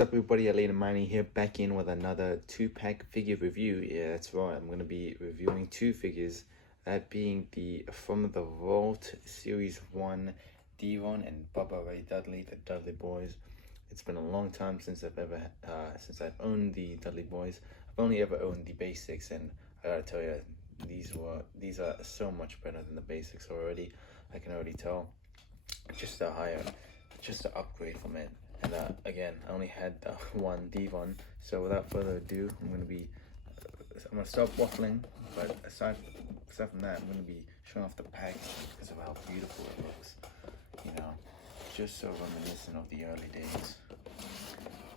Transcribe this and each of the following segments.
What's up everybody, Alina Mani here, back in with another 2-pack figure review. Yeah, that's right, I'm going to be reviewing 2 figures, that being the From the Vault Series 1 Devon and Bubba Ray Dudley, the Dudley Boyz. It's been a long time since I've owned the Dudley Boyz. I've only ever owned the basics, and I gotta tell you, these are so much better than the basics already. I can already tell. Just an upgrade from it. And again, I only had one Devon, so without further ado, I'm gonna stop waffling. But aside from that, I'm gonna be showing off the pack because of how beautiful it looks. You know, just so reminiscent of the early days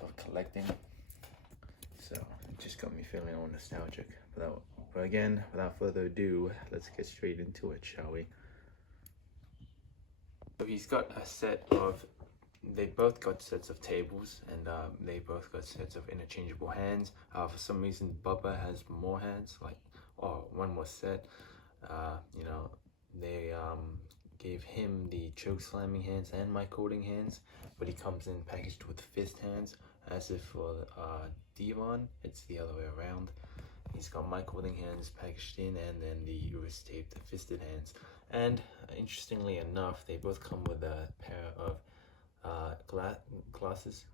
of collecting. So it just got me feeling all nostalgic. But again, without further ado, let's get straight into it, shall we? So he's got a set of. They both got sets of tables, and they both got sets of interchangeable hands. For some reason, Bubba has more hands, one more set. You know, they gave him the choke slamming hands and mic holding hands, but he comes in packaged with fist hands, as if for Devon, it's the other way around. He's got mic holding hands packaged in, and then the wrist taped fisted hands. And interestingly enough, they both come with a pair of glasses.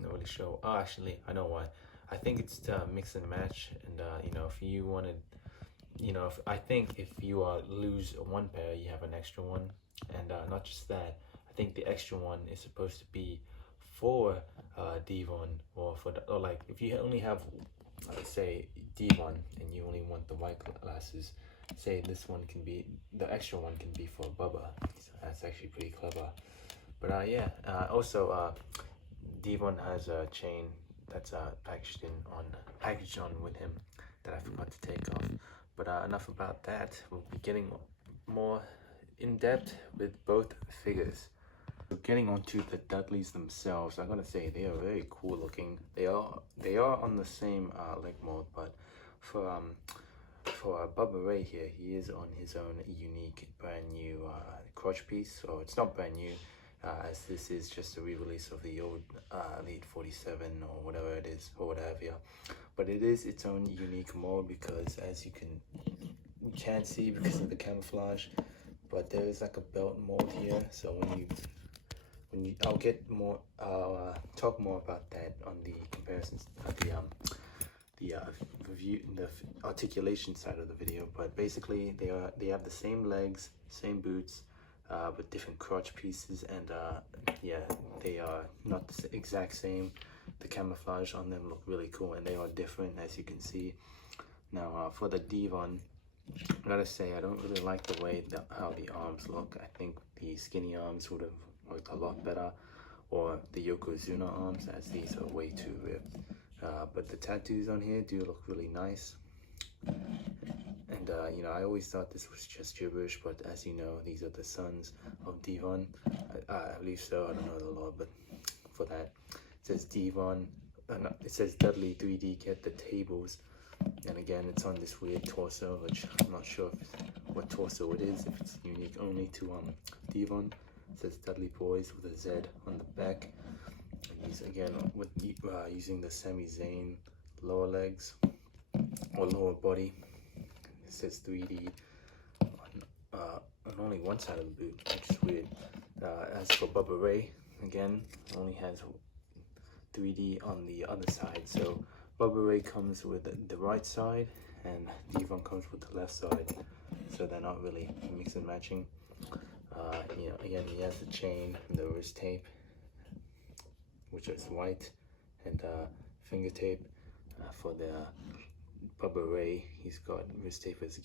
Not really sure. Oh, actually, I know why. I think it's to mix and match. And you know, if you wanted, you know, I think if you lose one pair, you have an extra one. And not just that, I think the extra one is supposed to be for Devon, or like if you only have, let's say, Devon, and you only want the white glasses. Say this one can be, the extra one can be for Bubba. So that's actually pretty clever. But yeah, also Devon has a chain that's packaged on with him that I forgot to take off. But enough about that. We'll be getting more in depth with both figures. So getting onto the Dudleys themselves, I'm gonna say they are very cool looking. They are on the same leg mold, but for Bubba Ray here, he is on his own unique brand new crotch piece. So it's not brand new, as this is just a re-release of the old Elite 47 or whatever it is, or whatever, yeah. But it is its own unique mold because, as you can't see because of the camouflage, but there is like a belt mold here. So I'll talk more about that on the comparisons, the review, the articulation side of the video. But basically, they have the same legs, same boots, with different crotch pieces, and yeah, they are not the exact same. The camouflage on them look really cool, and they are different, as you can see. Now for the Devon, I gotta say, I don't really like the way how the arms look. I think the skinny arms would have worked a lot better, or the Yokozuna arms, as these are way too ripped. But the tattoos on here do look really nice. And you know, I always thought this was just gibberish, but as you know, these are the sons of Devon. I believe so, I don't know the law, but for that, it says Devon, it says Dudley 3D, get the tables. And again, it's on this weird torso, which I'm not sure what torso it is, if it's unique only to Devon. It says Dudley Boyz with a Z on the back. And he's again with using the Sami Zayn lower legs, or lower body. It says 3D on only one side of the boot, which is weird. As for Bubba Ray, again, only has 3D on the other side. So Bubba Ray comes with the right side, and Devon comes with the left side. So they're not really mix and matching. You know, again, he has the chain and the wrist tape, which is white, and finger tape. For the Bubba Ray, he's got wrist tape. He's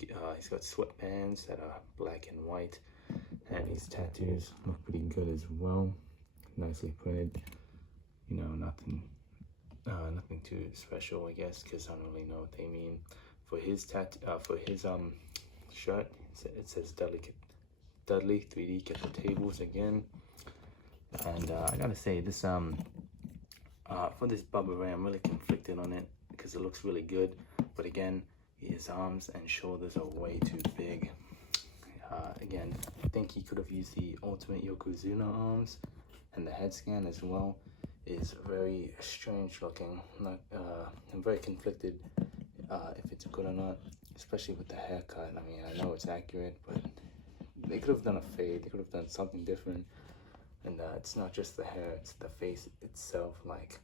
got sweatbands that are black and white, and his tattoos look pretty good as well. Nicely printed. You know, nothing too special, I guess, because I don't really know what they mean. For his shirt, it says Dudley 3D, get the tables again. And I gotta say, this for this Bubba Ray, I'm really conflicted on it because it looks really good, but again, his arms and shoulders are way too big. Again, I think he could have used the Ultimate Yokozuna arms and the head scan as well. is very strange looking. Not, I'm very conflicted if it's good or not, especially with the haircut. I mean, I know it's accurate, but they could have done a fade. They could have done something different. And it's not just the hair; it's the face itself. Like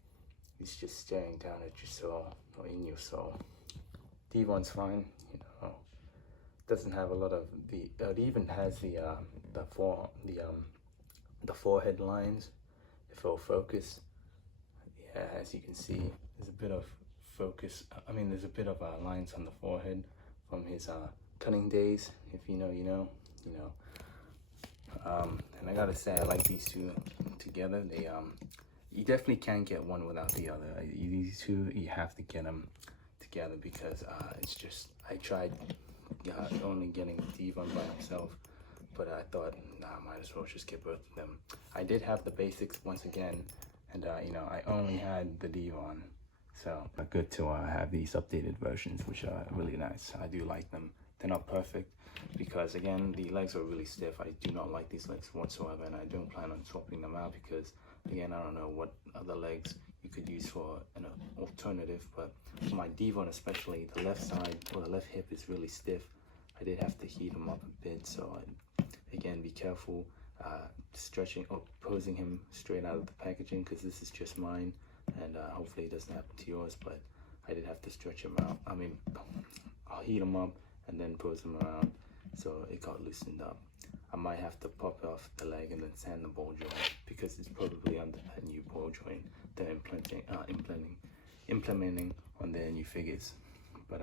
he's just staring down at your soul or in your soul. Devon's fine, you know. Doesn't have a lot of the. It even has the forehead lines. If it'll focus, yeah, as you can see, there's a bit of focus. I mean, there's a bit of lines on the forehead from his cutting days. If you know, you know, you know. And I gotta say, I like these two together. They you definitely can't get one without the other. These two, you have to get them together because it's just, I tried only getting Devon by himself, but I thought, nah, I might as well just get both of them. I did have the basics once again, and you know, I only had the Devon, so good to have these updated versions, which are really nice. I do like them. They're not perfect because again, the legs are really stiff. I do not like these legs whatsoever, and I don't plan on swapping them out because again, I don't know what other legs you could use for an alternative, but for my Devon especially, the left side or the left hip is really stiff. I did have to heat him up a bit, so again, be careful stretching or posing him straight out of the packaging because this is just mine, and hopefully it doesn't happen to yours, but I did have to stretch him out. I mean, I'll heat him up and then pose him around, so it got loosened up. I might have to pop off the leg and then sand the ball joint because it's probably under that new ball joint they're implementing on their new figures. But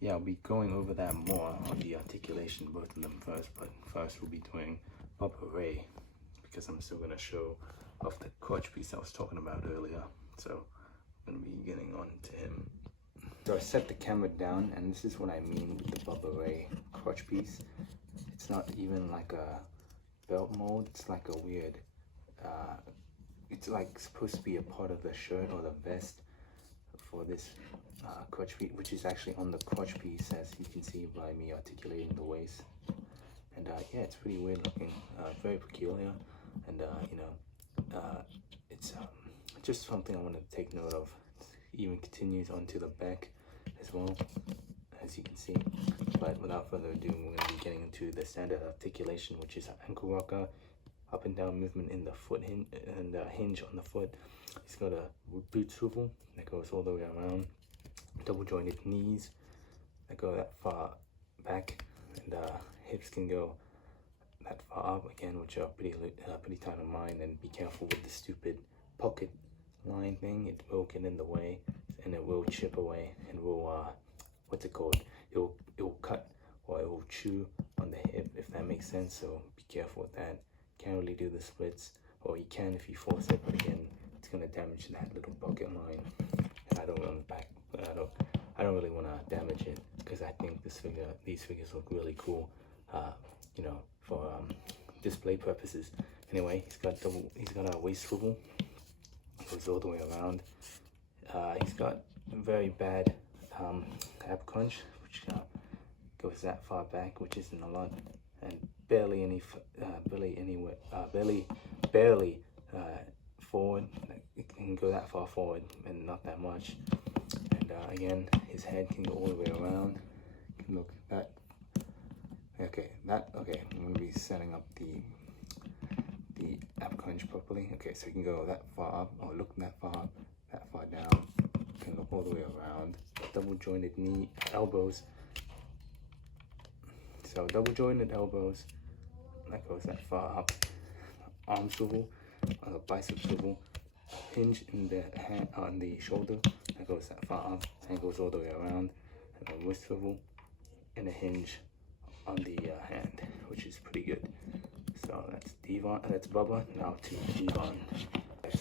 yeah, I'll be going over that more on the articulation, both of them first. But first we'll be doing Bubba Ray because I'm still gonna show off the crotch piece I was talking about earlier. So I'm gonna be getting on to him. So I set the camera down, and this is what I mean with the Bubba Ray crotch piece. It's not even like a belt mold, it's like a weird, it's like supposed to be a part of the shirt or the vest for this crotch piece, which is actually on the crotch piece, as you can see by me articulating the waist. And yeah, it's pretty weird looking, very peculiar, and you know, it's just something I wanted to take note of. It even continues onto the back as well, as you can see. But without further ado, we're going to be getting into the standard articulation, which is ankle rocker, up and down movement in the foot hinge and hinge on the foot. He's got a boot swivel that goes all the way around, double jointed knees that go that far back, and hips can go that far up again, which are pretty tight on mine. And be careful with the stupid pocket line thing. It will get in the way, and it will chip away, and will what's it called? It will cut or it will chew on the hip, if that makes sense. So be careful with that. Can't really do the splits, or you can if you force it, but again, it's gonna damage that little pocket line. And I don't really want to damage it because I think these figures look really cool, you know, for display purposes. Anyway, he's got a waist swivel. Goes all the way around. He's got a very bad ab crunch, which goes that far back, which isn't a lot, and barely forward. It can go that far forward and not that much. And again, his head can go all the way around. You can look at that. Okay, I'm gonna be setting up the ab crunch properly. Okay, so you can go that far up, or look that far up, that far down. You can look all the way around. Double jointed knee, elbows. So double jointed elbows, that goes that far up. Arm swivel, bicep swivel, hinge in the hand on the shoulder, that goes that far up and goes all the way around. And a wrist swivel and a hinge on the hand, which is pretty good. So that's Bubba. Now to Devon.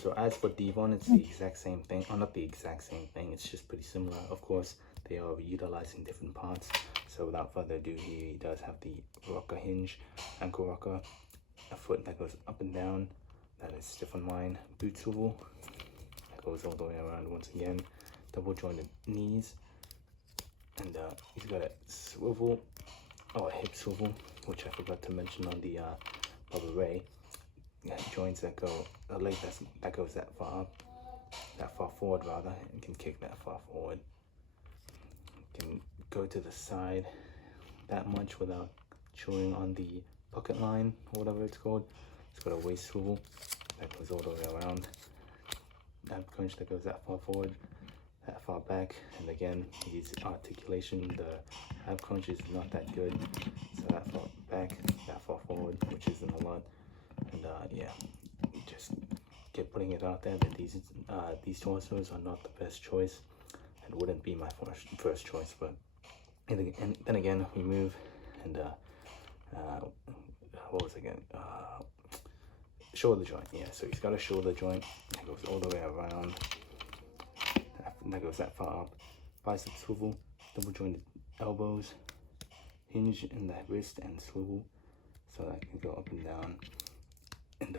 So as for Devon, it's the exact same thing. Oh, not the exact same thing, it's just pretty similar. Of course, they are utilizing different parts. So without further ado, he does have the rocker hinge, ankle rocker, a foot that goes up and down, that is stiff on mine, boot swivel, that goes all the way around once again, double jointed knees, and he's got a swivel, or a hip swivel, which I forgot to mention on the Bubba Ray. joints that go, a leg that goes that far up, that far forward rather, and can kick that far forward. Can go to the side that much without chewing on the bucket line or whatever it's called. It's got a waist swivel that goes all the way around. Ab crunch that goes that far forward, that far back, and again, his articulation, the ab crunch is not that good. So that far back, that far forward, which isn't a lot. And yeah, just keep putting it out there that these torsos are not the best choice and wouldn't be my first choice. But and then again, we move and what was it again? Shoulder joint. Yeah, so he's got a shoulder joint that goes all the way around. That goes that far up. Bicep swivel, double jointed elbows, hinge in the wrist and swivel, so that can go up and down. And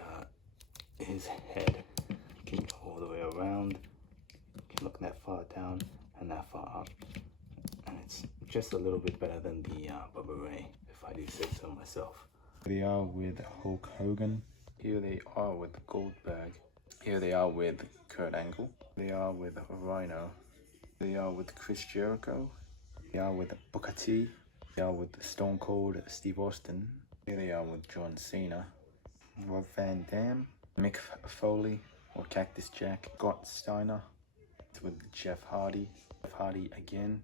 his head can go all the way around. Can look that far down and that far up, and it's just a little bit better than the Bubba Ray, if I do say so myself. Here they are with Hulk Hogan. Here they are with Goldberg. Here they are with Kurt Angle. They are with Rhino. They are with Chris Jericho. They are with Booker T. They are with Stone Cold Steve Austin. Here they are with John Cena. Rob Van Dam. Mick Foley or Cactus Jack. Scott Steiner. It's with Jeff Hardy. Jeff Hardy again.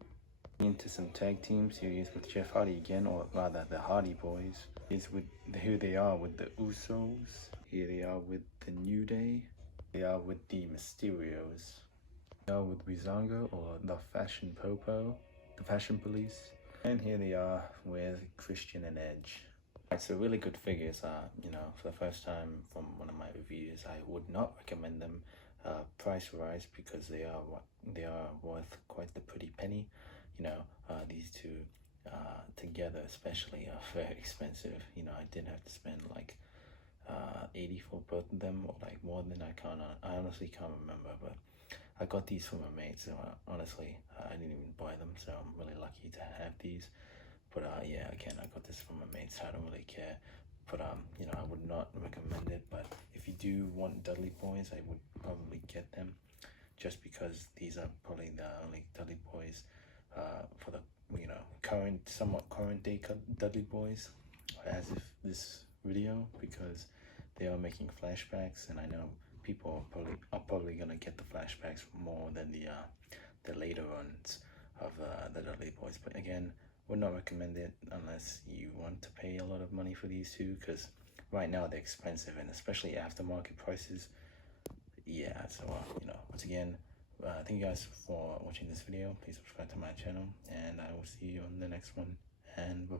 Into some tag teams. Here he is with Jeff Hardy again, or rather the Hardy Boys. Here they are with the Usos. Here they are with the New Day. They are with the Mysterios. They are with Rizongo or the Fashion Popo, the Fashion Police. And here they are with Christian and Edge. Right, so really good figures. You know, for the first time from one of my reviews, I would not recommend them price-wise because they are worth quite the pretty penny. You know, these two together especially are very expensive. You know, I did have to spend like 80 for both of them, or like more than I honestly can't remember, but I got these from my mate, so honestly I didn't even buy them, so I'm really lucky to have these. But yeah, again, I got this from my mate, so I don't really care. But you know, I would not recommend it. But if you do want Dudley Boys, I would probably get them, just because these are probably the only Dudley Boys for the, you know, somewhat current day Dudley Boys as of this video, because they are making flashbacks, and I know people are probably gonna get the flashbacks more than the later runs of the Dudley Boys. But again, would not recommend it unless you want to pay a lot of money for these two, because right now they're expensive, and especially aftermarket prices. Yeah, so you know, once again, thank you guys for watching this video. Please subscribe to my channel, and I will see you on the next one, and bye.